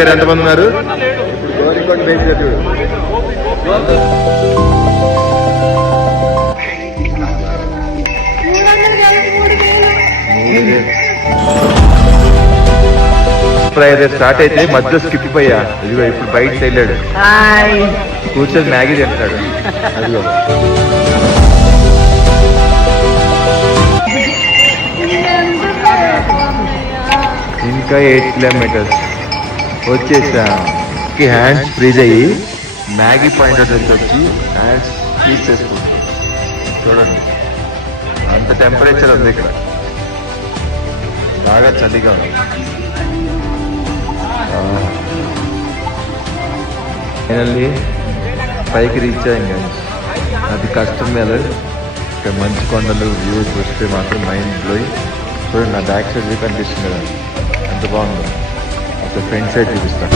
బయలుదేరి ఎంతమంది ఉన్నారు? గోరికొండ బయలుదేరి అయితే స్టార్ట్ అయితే మధ్య స్కిప్ అయ్యా. ఇదిగో ఇప్పుడు బయటకు వెళ్ళాడు, కూర్చొని మ్యాగీ తింటాడు. అదిగో ఇంకా 8 కిలోమీటర్స్ వచ్చేసా. హ్యాండ్స్ ఫ్రీజ్ అయ్యి మ్యాగీ పాయింట్ దగ్గరికి వచ్చి హ్యాండ్స్ ఫ్రీజ్ చేసుకుంటాం. చూడండి అంత టెంపరేచర్ ఉంది ఇక్కడ, బాగా చలిగా ఉంది. ఫైనల్లీ పైకి రీచ్ అయ్యాం. అది కష్టం మీద ఇక్కడ మంచి కొండలు వ్యూ చూస్తే మాత్రం మైండ్ బ్లోయింగ్. చూడండి నా బ్యాక్ సైడ్ కనిపిస్తుంది కదా, ఎంత బాగుందో. ఒక ఫ్రంట్ సైడ్ చూపిస్తాను.